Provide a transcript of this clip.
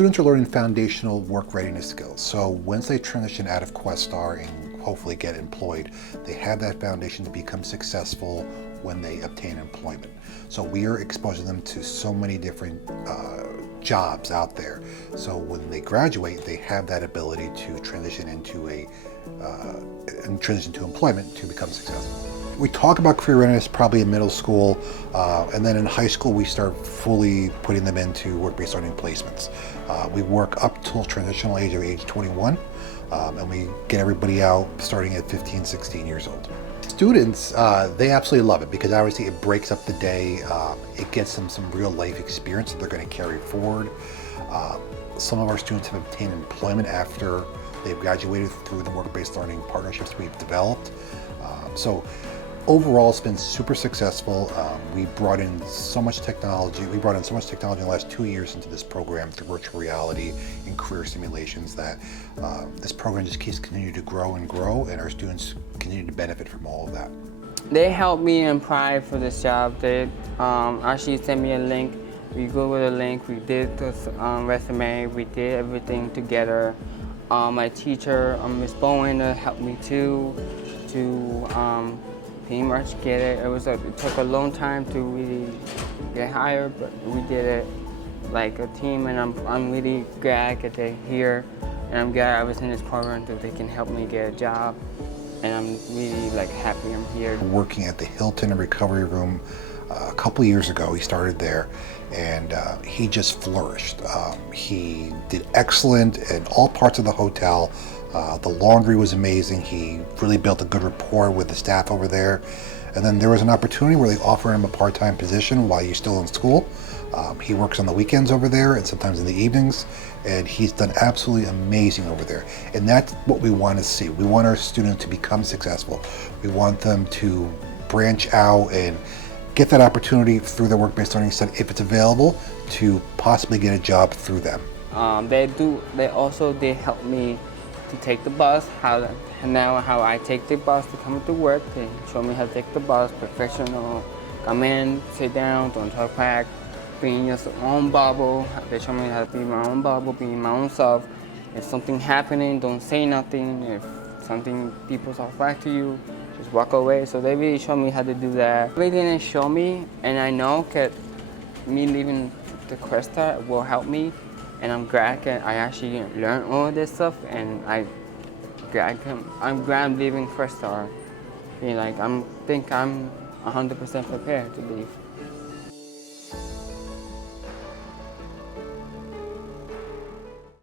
students are learning foundational work readiness skills. So once they transition out of Questar and hopefully get employed, they have that foundation to become successful when they obtain employment. So we are exposing them to so many different jobs out there. So when they graduate, they have that ability to transition into employment to become successful. We talk about career readiness probably in middle school, and then in high school we start fully putting them into work-based learning placements. We work up till transitional age 21, and we get everybody out starting at 15, 16 years old. Students, they absolutely love it because obviously it breaks up the day. It gets them some real life experience that they're going to carry forward. Some of our students have obtained employment after they've graduated through the work-based learning partnerships we've developed. So overall, it's been super successful. We brought in so much technology. We brought in so much technology in the last 2 years into this program through virtual reality and career simulations that this program just keeps continuing to grow and grow, and our students continue to benefit from all of that. They helped me apply for this job. They actually sent me a link. We Googled the link. We did the resume. We did everything together. My teacher, Miss Bowen, helped me too to pretty much get it. It took a long time to really get hired, but we did it like a team, and I'm really glad that they're here, and I'm glad I was in this program so they can help me get a job, and I'm really happy I'm here. Working at the Hilton Recovery Room a couple years ago, he started there, and he just flourished. He did excellent in all parts of the hotel. The laundry was amazing. He really built a good rapport with the staff over there. And then there was an opportunity where they offered him a part-time position while he's still in school. He works on the weekends over there and sometimes in the evenings, and he's done absolutely amazing over there. And that's what we want to see. We want our students to become successful. We want them to branch out and get that opportunity through their work-based learning center, if it's available, to possibly get a job through them. They also help me to take the bus, how I take the bus to come to work. They show me how to take the bus, professional, come in, sit down, don't talk back, be in your own bubble. They show me how to be in my own bubble, be my own self. If something happening, don't say nothing. If something, people talk back to you, just walk away. So they really show me how to do that. Everything they show me, and I know that me leaving the Questar will help me. And I'm glad that I actually learned all of this stuff, and I'm glad I'm leaving Questar. I think I'm 100% prepared to leave.